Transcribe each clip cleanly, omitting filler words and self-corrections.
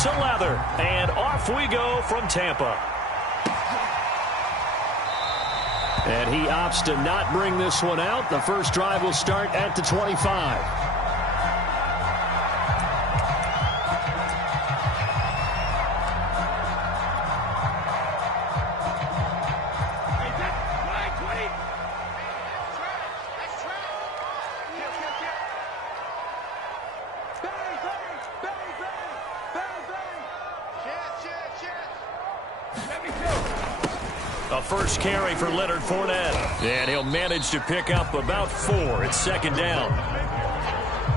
to leather. And off we go from Tampa. And he opts to not bring this one out. The first drive will start at the 25. A first carry for Leonard Fournette. And he'll manage to pick up about 4. It's second down.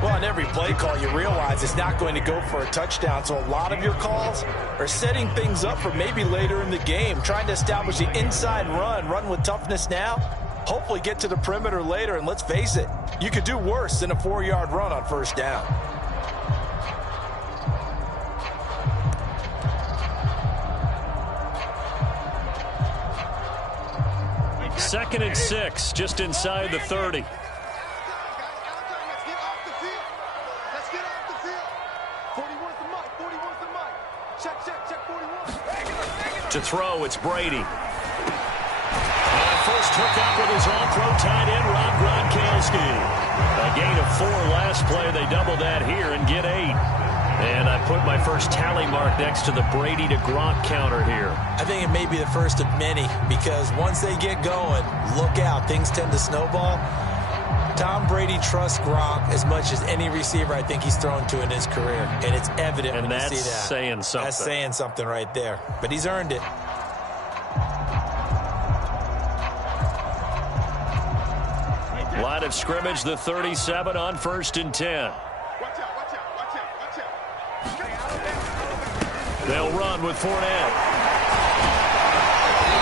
Well, on every play call, you realize it's not going to go for a touchdown. So a lot of your calls are setting things up for maybe later in the game, trying to establish the inside run with toughness now, hopefully get to the perimeter later. And let's face it, you could do worse than a 4-yard run on first down. Second and 6, just inside the 30. To throw, it's Brady. And first hook up with his all-pro tight end, Rob Gronkowski. A gain of 4 last play. They double that here and get 8. And I put my first tally mark next to the Brady to Gronk counter here. I think it may be the first of many, because once they get going, look out, things tend to snowball. Tom Brady trusts Gronk as much as any receiver I think he's thrown to in his career. And it's evident when you see that. And that's saying something. That's saying something right there. But he's earned it. Line of scrimmage, the 37 on first and 10. They'll run with Fournette.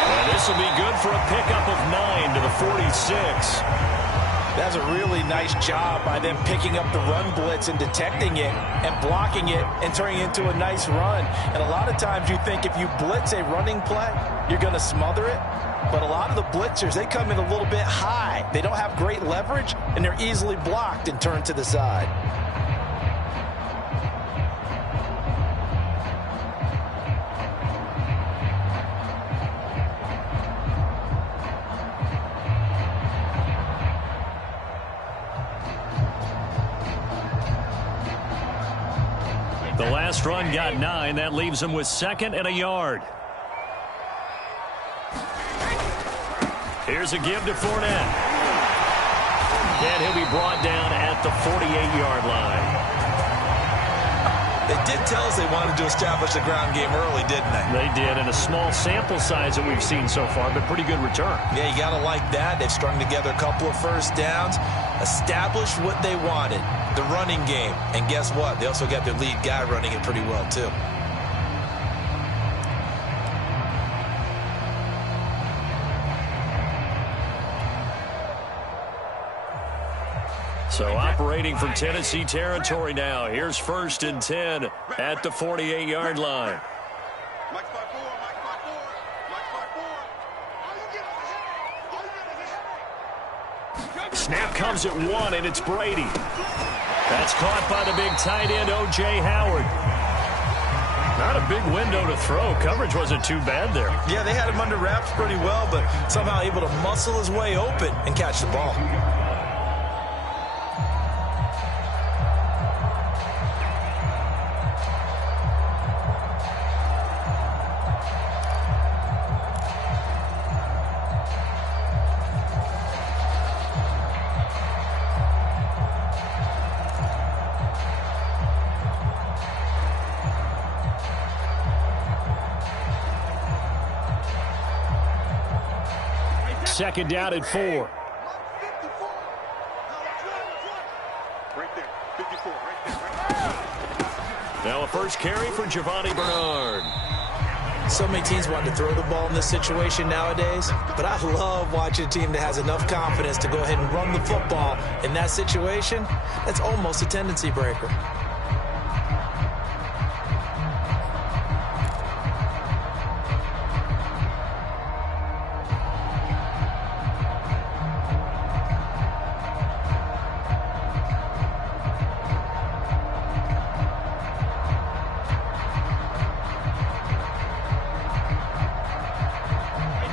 And this will be good for a pickup of 9 to the 46. That's a really nice job by them picking up the run blitz and detecting it and blocking it and turning it into a nice run. And a lot of times you think if you blitz a running play, you're going to smother it. But a lot of the blitzers, they come in a little bit high. They don't have great leverage, and they're easily blocked and turned to the side. The last run got 9. That leaves him with 2nd and a yard. Here's a give to Fournette. And he'll be brought down at the 48-yard line. They did tell us they wanted to establish the ground game early, didn't they? They did, and a small sample size that we've seen so far, but pretty good return. Yeah, you got to like that. They've strung together a couple of first downs, established what they wanted, the running game. And guess what? They also got their lead guy running it pretty well, too. So operating from Tennessee territory now. Here's first and 10 at the 48-yard line. Snap comes at 1, and it's Brady. That's caught by the big tight end, O.J. Howard. Not a big window to throw. Coverage wasn't too bad there. Yeah, they had him under wraps pretty well, but somehow able to muscle his way open and catch the ball. Second down at 4. Right there, 54, right there. Now a first carry for Giovanni Bernard. So many teams want to throw the ball in this situation nowadays, but I love watching a team that has enough confidence to go ahead and run the football. In that situation, that's almost a tendency breaker.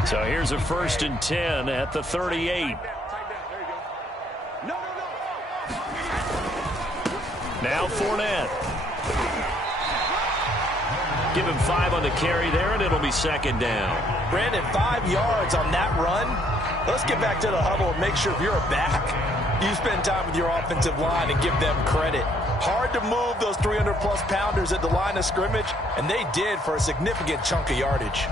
So here's a 1st and 10 at the 38. Now Fournette. Give him 5 on the carry there, and it'll be 2nd down. Brandon, 5 yards on that run. Let's get back to the huddle and make sure if you're a back, you spend time with your offensive line and give them credit. Hard to move those 300-plus pounders at the line of scrimmage, and they did for a significant chunk of yardage.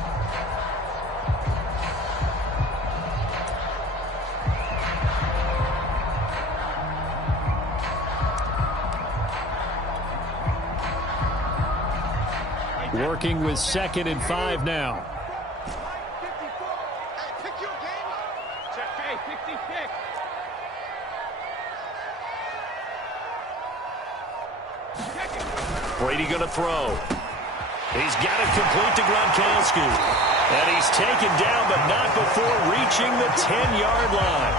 Working with 2nd and 5 now. Brady going to throw. He's got it complete to Gronkowski. And he's taken down, but not before reaching the 10-yard line.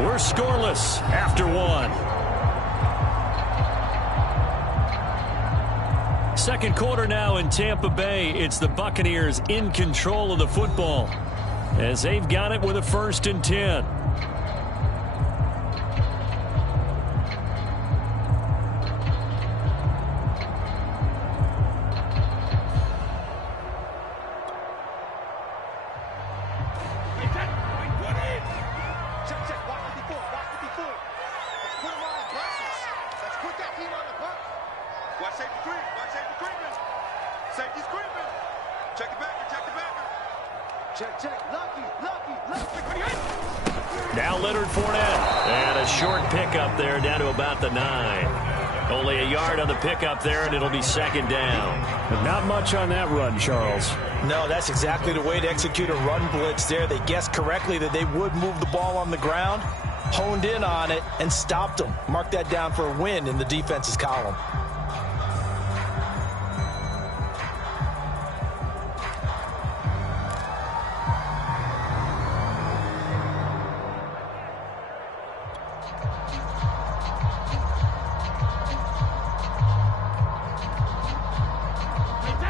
We're scoreless after 1. Second quarter now in Tampa Bay. It's the Buccaneers in control of the football as they've got it with a 1st and 10. Now Leonard Fournette. And a short pickup there down to about the 9. Only a yard on the pickup there, and it'll be 2nd down. But not much on that run, Charles. No, that's exactly the way to execute a run blitz there. They guessed correctly that they would move the ball on the ground, honed in on it, and stopped them. Mark that down for a win in the defense's column.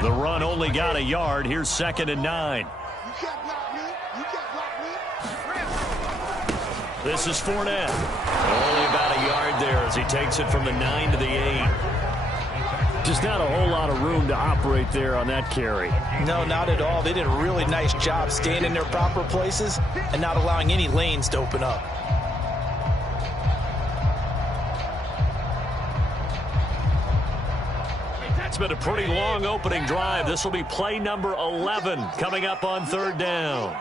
The run only got a yard. Here's 2nd and 9. This is Fournette. Only about a yard there as he takes it from the 9 to the 8. Just not a whole lot of room to operate there on that carry. No, not at all. They did a really nice job staying in their proper places and not allowing any lanes to open up. It's been a pretty long opening drive. This will be play number 11 coming up on 3rd down.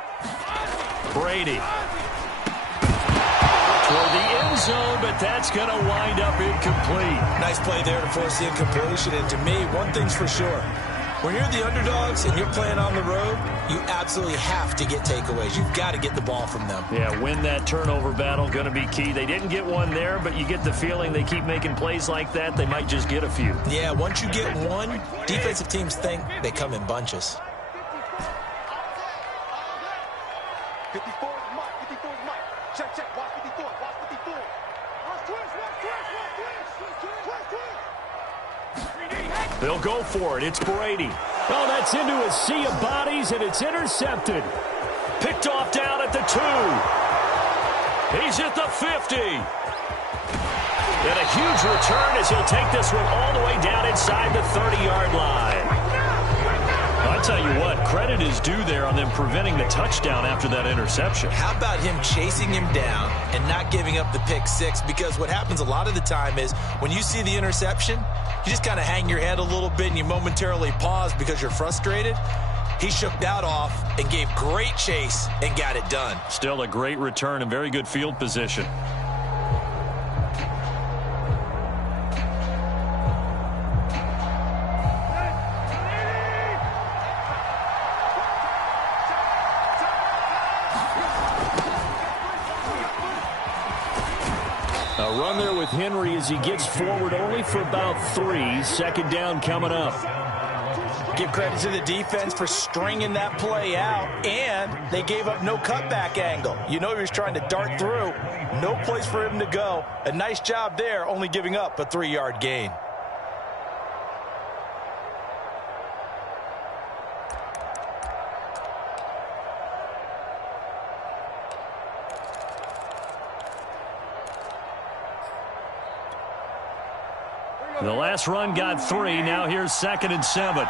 Brady. Toward the end zone, but that's going to wind up incomplete. Nice play there to force the incompletion. And to me, one thing's for sure. When you're the underdogs and you're playing on the road, you absolutely have to get takeaways. You've got to get the ball from them. Yeah, win that turnover battle, going to be key. They didn't get one there, but you get the feeling they keep making plays like that, they might just get a few. Yeah, once you get one, defensive teams think they come in bunches. 54 is Mike. 54 is Mike. Check, check. Watch 54. Watch 54. Watch twist. They'll go for it. It's Brady. Oh, that's into a sea of bodies, and it's intercepted. Picked off down at the 2. He's at the 50. And a huge return as he'll take this one all the way down inside the 30-yard line. I'll tell you what, credit is due there on them preventing the touchdown after that interception. How about him chasing him down and not giving up the pick 6? Because what happens a lot of the time is when you see the interception, you just kind of hang your head a little bit and you momentarily pause because you're frustrated. He shook that off and gave great chase and got it done. Still a great return and very good field position. A run there with Henry as he gets forward only for about 3. 2nd down coming up. Give credit to the defense for stringing that play out, and they gave up no cutback angle. You know he was trying to dart through. No place for him to go. A nice job there, only giving up a 3-yard gain. The last run got 3. Now here's 2nd and 7.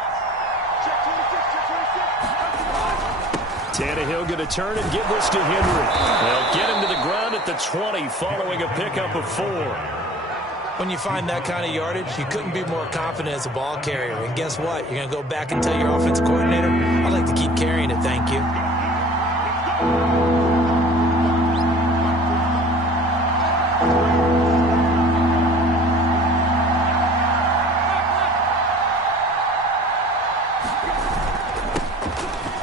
Tannehill going to turn and give this to Henry. They'll get him to the ground at the 20 following a pickup of 4. When you find that kind of yardage, you couldn't be more confident as a ball carrier. And guess what? You're going to go back and tell your offensive coordinator, I'd like to keep carrying it, thank you.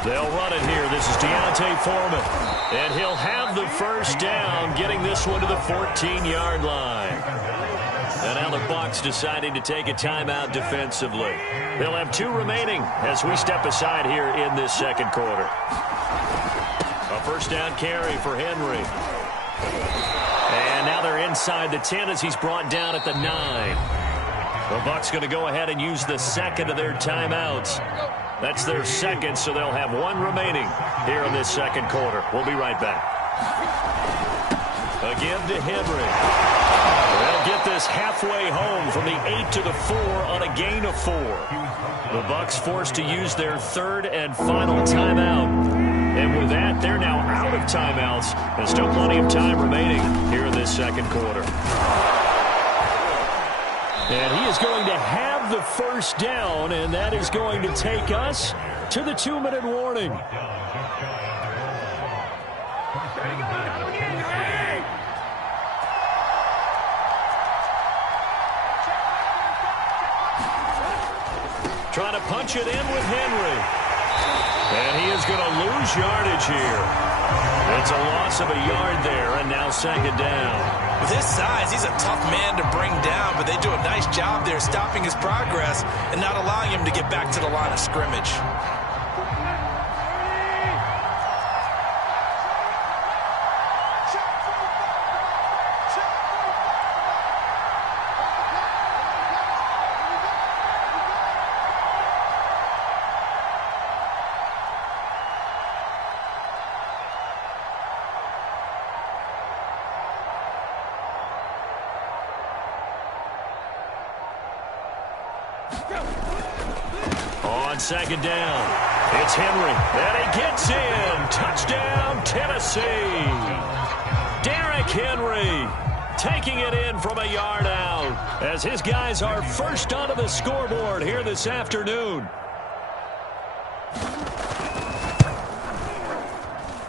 They'll run it here. This is Deontay Foreman. And he'll have the first down, getting this one to the 14-yard line. And now the Bucs deciding to take a timeout defensively. They'll have 2 remaining as we step aside here in this second quarter. A first down carry for Henry. And now they're inside the 10 as he's brought down at the 9. The Bucs going to go ahead and use the second of their timeouts. That's their second, so they'll have 1 remaining here in this second quarter. We'll be right back. Again to Henry. They'll get this halfway home from the 8 to the 4 on a gain of 4. The Bucs forced to use their 3rd and final timeout. And with that, they're now out of timeouts. There's still plenty of time remaining here in this second quarter. And he is going to have the first down, and that is going to take us to the 2-minute warning. Trying to punch it in with Henry. And he is going to lose yardage here. It's a loss of a yard there, and now 2nd down. With his size, he's a tough man to bring down, but they do a nice job there stopping his progress and not allowing him to get back to the line of scrimmage. On 2nd down, it's Henry, and he gets in. Touchdown, Tennessee. Derrick Henry taking it in from a yard out as his guys are first onto the scoreboard here this afternoon.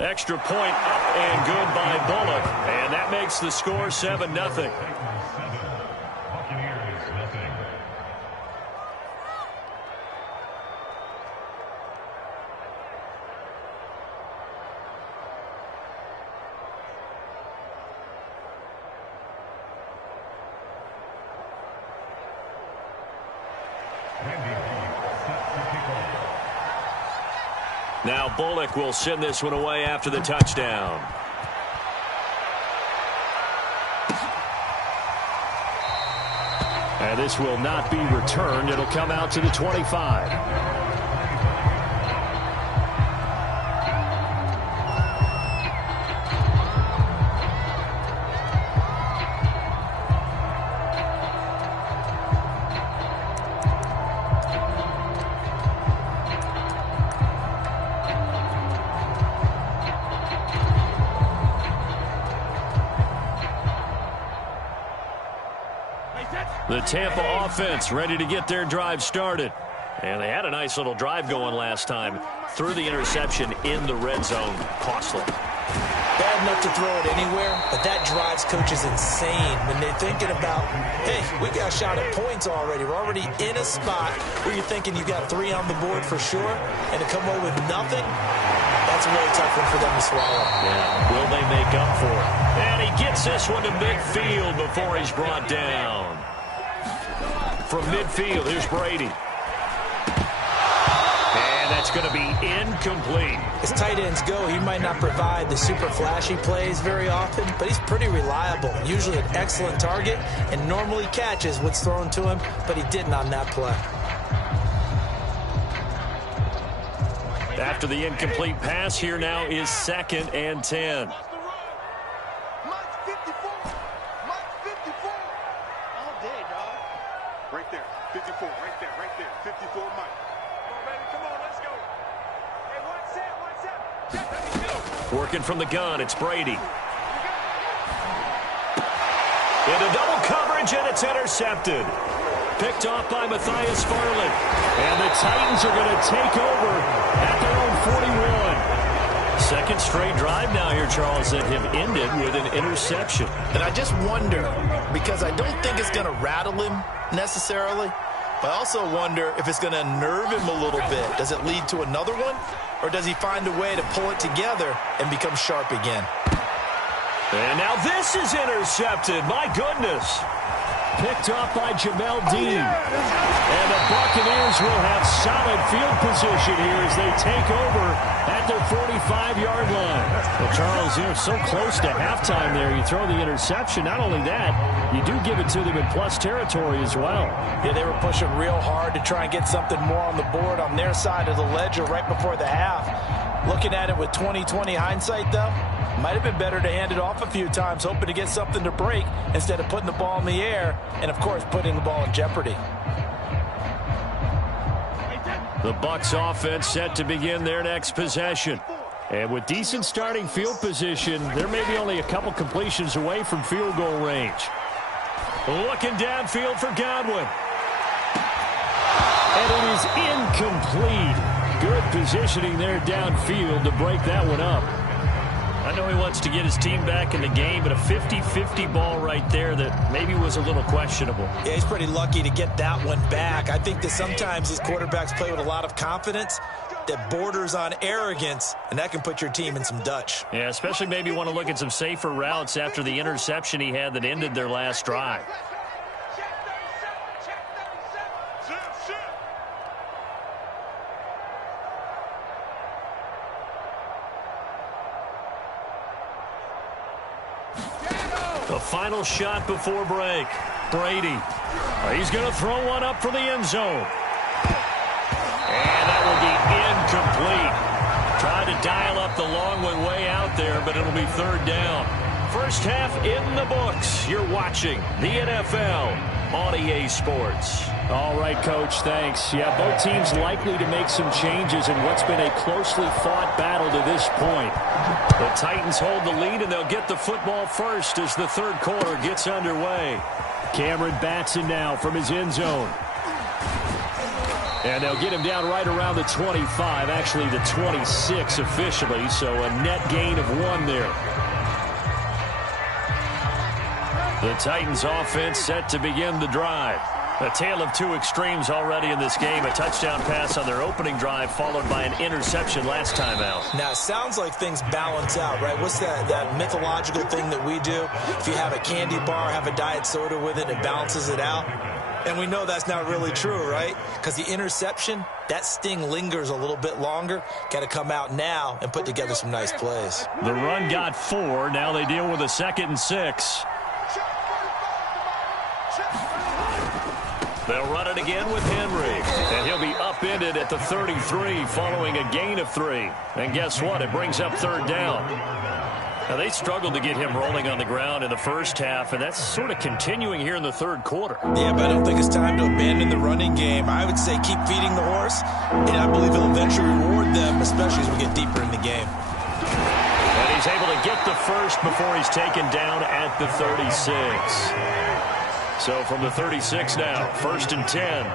Extra point up and good by Bullock, and that makes the score 7-0. Now Bullock will send this one away after the touchdown. And this will not be returned. It'll come out to the 25. The Tampa offense ready to get their drive started. And they had a nice little drive going last time. Threw the interception in the red zone. Costly. Bad enough to throw it anywhere, but that drives coaches insane when they're thinking about, hey, we got a shot at points already. We're already in a spot where you're thinking you got 3 on the board for sure, and to come away with nothing, that's a really tough one for them to swallow. Yeah, will they make up for it? And he gets this one to midfield before he's brought down. From midfield, here's Brady. And that's going to be incomplete. As tight ends go, he might not provide the super flashy plays very often, but he's pretty reliable. Usually an excellent target and normally catches what's thrown to him, but he didn't on that play. After the incomplete pass, here now is 2nd and 10. Right there. 54. Right there. Right there. 54, Mike. Come on, baby. Come on. Let's go. Hey, 1-7. 1-7. Let's go. Working from the gun, it's Brady. Into double coverage, and it's intercepted. Picked off by Matthias Farley. And the Titans are going to take over at their own 41. Second straight drive now here, Charles, that have ended with an interception. And I just wonder, because I don't think it's going to rattle him necessarily, but I also wonder if it's going to unnerve him a little bit. Does it lead to another one, or does he find a way to pull it together and become sharp again? And now this is intercepted. My goodness. Picked off by Jamel Dean. And the Buccaneers will have solid field position here as they take over at their 45-yard line. Well, Charles, you're so close to halftime there. You throw the interception. Not only that, you do give it to them in plus territory as well. Yeah, they were pushing real hard to try and get something more on the board on their side of the ledger right before the half. Looking at it with 20/20 hindsight, though, might have been better to hand it off a few times, hoping to get something to break instead of putting the ball in the air and, of course, putting the ball in jeopardy. The Bucs offense set to begin their next possession. And with decent starting field position, they're maybe only a couple completions away from field goal range. Looking downfield for Godwin. And it is incomplete. Good positioning there downfield to break that one up. I know he wants to get his team back in the game, but a 50-50 ball right there that maybe was a little questionable. Yeah, he's pretty lucky to get that one back. I think that sometimes these quarterbacks play with a lot of confidence that borders on arrogance, and that can put your team in some Dutch. Yeah, especially maybe want to look at some safer routes after the interception he had that ended their last drive. The final shot before break. Brady. He's going to throw one up for the end zone. And that will be incomplete. Tried to dial up the long one way out there, but it'll be third down. First half in the books. You're watching the NFL on EA Sports. All right, Coach, thanks. Yeah, both teams likely to make some changes in what's been a closely fought battle to this point. The Titans hold the lead, and they'll get the football first as the third quarter gets underway. Cameron Batson now from his end zone. And they'll get him down right around the 25, actually the 26 officially, so a net gain of 1 there. The Titans offense set to begin the drive. A tale of two extremes already in this game. A touchdown pass on their opening drive followed by an interception last time out. Now, it sounds like things balance out, right? What's that mythological thing that we do? If you have a candy bar, have a diet soda with it, it balances it out. And we know that's not really true, right? Because the interception, that sting lingers a little bit longer. Got to come out now and put together some nice plays. The run got 4. Now they deal with a 2nd and 6. They'll run it again with Henry. And he'll be upended at the 33 following a gain of 3. And guess what? It brings up third down. Now, they struggled to get him rolling on the ground in the first half, and that's sort of continuing here in the third quarter. Yeah, but I don't think it's time to abandon the running game. I would say keep feeding the horse, and I believe it'll eventually reward them, especially as we get deeper in the game. And he's able to get the first before he's taken down at the 36. So from the 36 now, 1st and 10.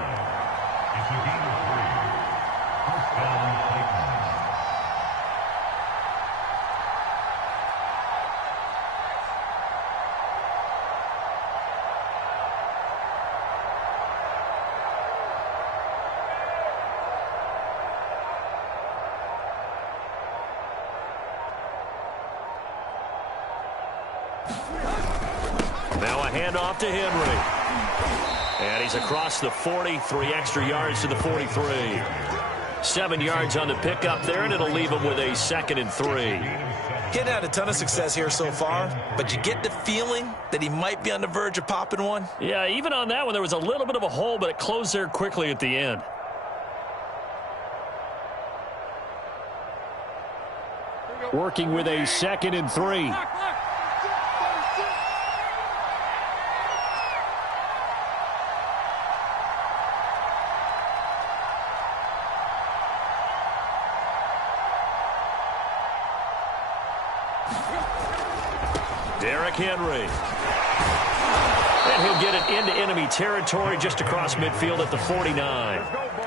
Now a handoff to Henry. And he's across the 40, 3 extra yards to the 43. 7 yards on the pickup there, and it'll leave him with a 2nd and 3. He hadn't had a ton of success here so far, but you get the feeling that he might be on the verge of popping one. Yeah, even on that one, there was a little bit of a hole, but it closed there quickly at the end. Working with a 2nd and 3. Derrick Henry. And he'll get it into enemy territory just across midfield at the 49.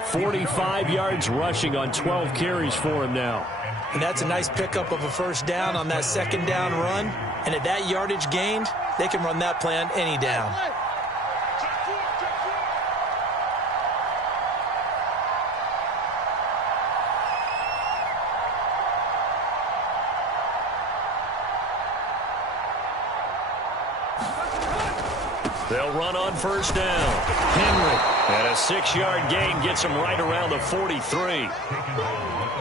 45 yards rushing on 12 carries for him now. And that's a nice pickup of a first down on that second down run. And at that yardage gained, they can run that play on any down. They'll run on first down. Henry. And a 6-yard gain gets him right around the 43.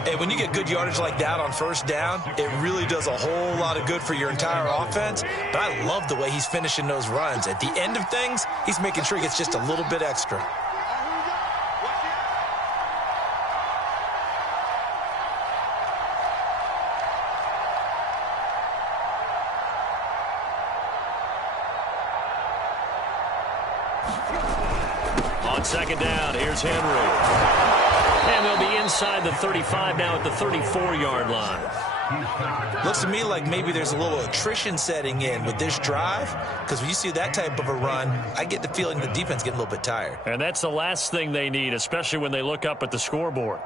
Hey, when you get good yardage like that on first down, it really does a whole lot of good for your entire offense. But I love the way he's finishing those runs. At the end of things, he's making sure he gets just a little bit extra. On second down, here's Henry. And they'll be inside the 35 now at the 34-yard line. Looks to me like maybe there's a little attrition setting in with this drive, because when you see that type of a run, I get the feeling the defense getting a little bit tired. And that's the last thing they need, especially when they look up at the scoreboard.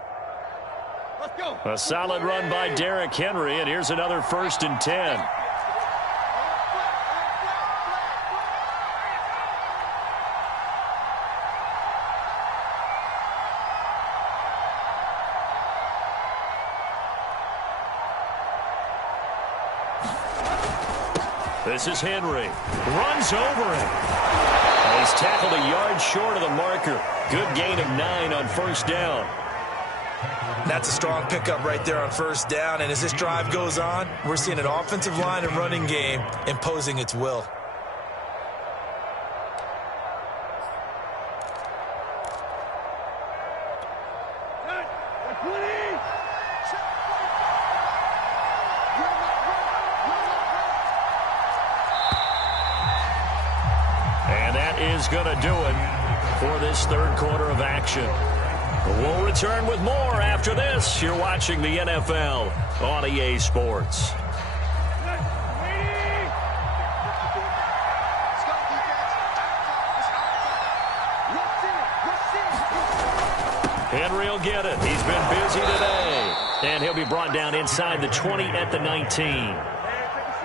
Let's go. A solid run by Derrick Henry, and here's another 1st and 10. This is Henry. Runs over him. And he's tackled a yard short of the marker. Good gain of 9 on first down. That's a strong pickup right there on first down. And as this drive goes on, we're seeing an offensive line and running game imposing its will. Is going to do it for this third quarter of action. We'll return with more after this. You're watching the NFL on EA Sports. Henry will get it. He's been busy today. And he'll be brought down inside the 20 at the 19.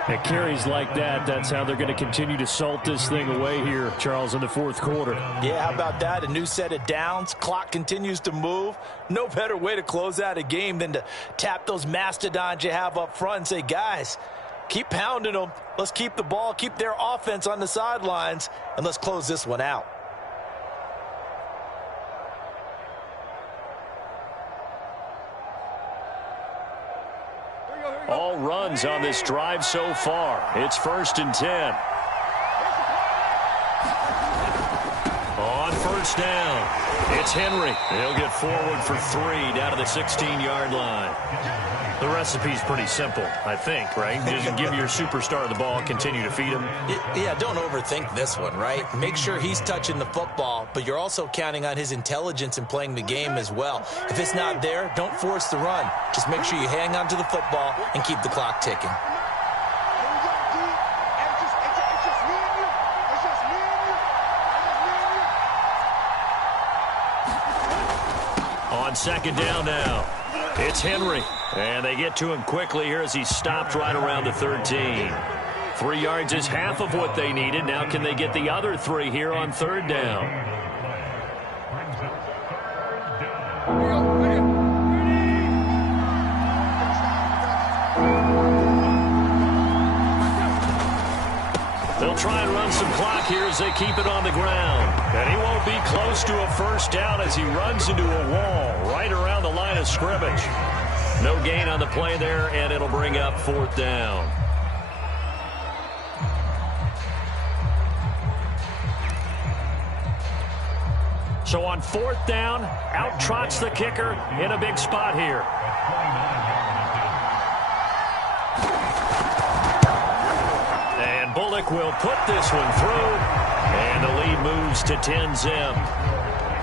At carries like that, that's how they're going to continue to salt this thing away here, Charles, in the fourth quarter. Yeah, how about that? A new set of downs. Clock continues to move. No better way to close out a game than to tap those mastodons you have up front and say, guys, keep pounding them. Let's keep the ball, keep their offense on the sidelines, and let's close this one out. All runs on this drive so far. It's 1st and 10. On first down, it's Henry. He'll get forward for 3 down to the 16-yard line. The recipe's pretty simple, I think, right? Just give your superstar the ball, continue to feed him. Yeah, don't overthink this one, right? Make sure he's touching the football, but you're also counting on his intelligence in playing the game as well. If it's not there, don't force the run. Just make sure you hang on to the football and keep the clock ticking. On second down now, it's Henry. And they get to him quickly here as he stopped right around the 13. 3 yards is half of what they needed. Now can they get the other 3 here on third down? They'll try and run some clock here as they keep it on the ground. And he won't be close to a first down as he runs into a wall right around the line of scrimmage. No gain on the play there, and it'll bring up 4th down. So on 4th down, out trots the kicker in a big spot here. And Bullock will put this one through, and the lead moves to 10-zip.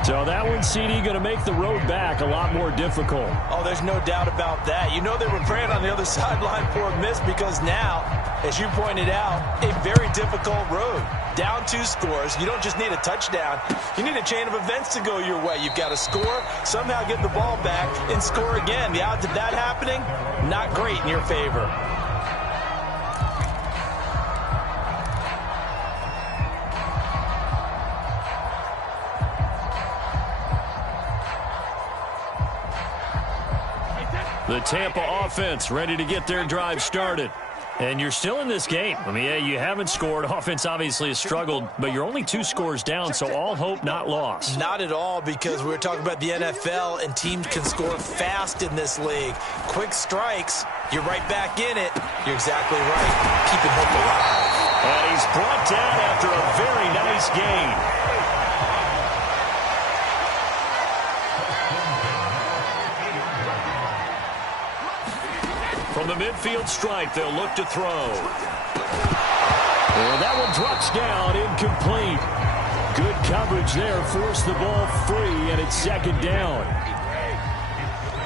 So that one, CD, going to make the road back a lot more difficult. Oh, there's no doubt about that. You know they were praying on the other sideline for a miss because now as you pointed out, a very difficult road. Down 2 scores. You don't just need a touchdown. You need a chain of events to go your way. You've got to score, somehow get the ball back, and score again. The odds of that happening, not great in your favor. The Tampa offense ready to get their drive started. And you're still in this game. I mean, yeah, you haven't scored. Offense obviously has struggled, but you're only 2 scores down, so all hope not lost. Not at all, because we were talking about the NFL, and teams can score fast in this league. Quick strikes, you're right back in it. You're exactly right. Keeping hope alive. And he's brought down after a very nice gain. From the midfield stripe, they'll look to throw. And that one drops down, incomplete. Good coverage there, forced the ball free, and it's second down.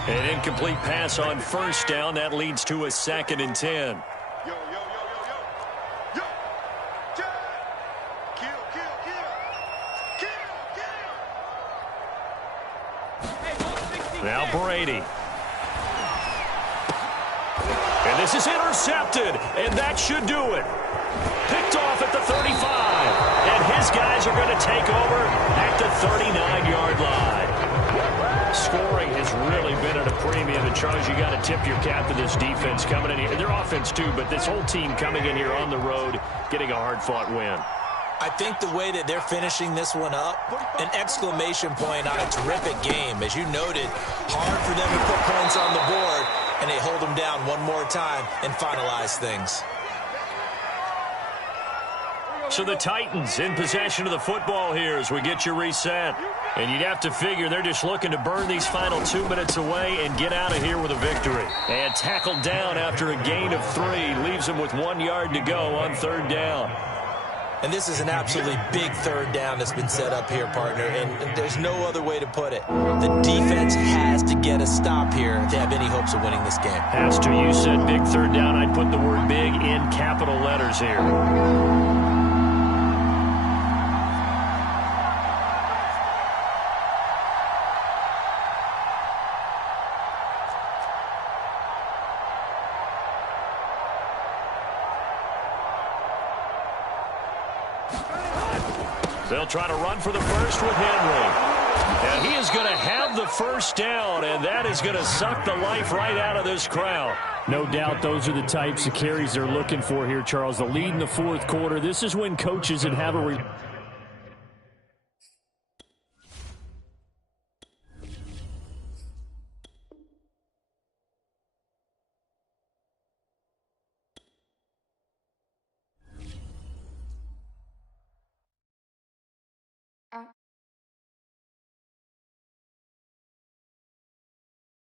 An incomplete pass on first down. That leads to a 2nd and 10. Yo. Kill. Now Brady. And this is intercepted, and that should do it. Picked off at the 35, and his guys are going to take over at the 39-yard line. Scoring has really been at a premium, and Charles, you got to tip your cap to this defense coming in here. Their offense, too, but this whole team coming in here on the road, getting a hard-fought win. I think the way that they're finishing this one up, an exclamation point on a terrific game. As you noted, hard for them to put points on the board, and they hold them down one more time and finalize things. So the Titans in possession of the football here as we get you reset. And you'd have to figure they're just looking to burn these final 2 minutes away and get out of here with a victory. And tackled down after a gain of 3. Leaves them with 1 yard to go on 3rd down. And this is an absolutely big 3rd down that's been set up here, partner, and there's no other way to put it. The defense has to get a stop here to have any hopes of winning this game. Has to. You said big 3rd down. I'd put the word big in capital letters here. They'll try to run for the first with Henry. And he is going to have the first down, and that is going to suck the life right out of this crowd. No doubt those are the types of carries they're looking for here, Charles. The lead in the 4th quarter. This is when coaches that have a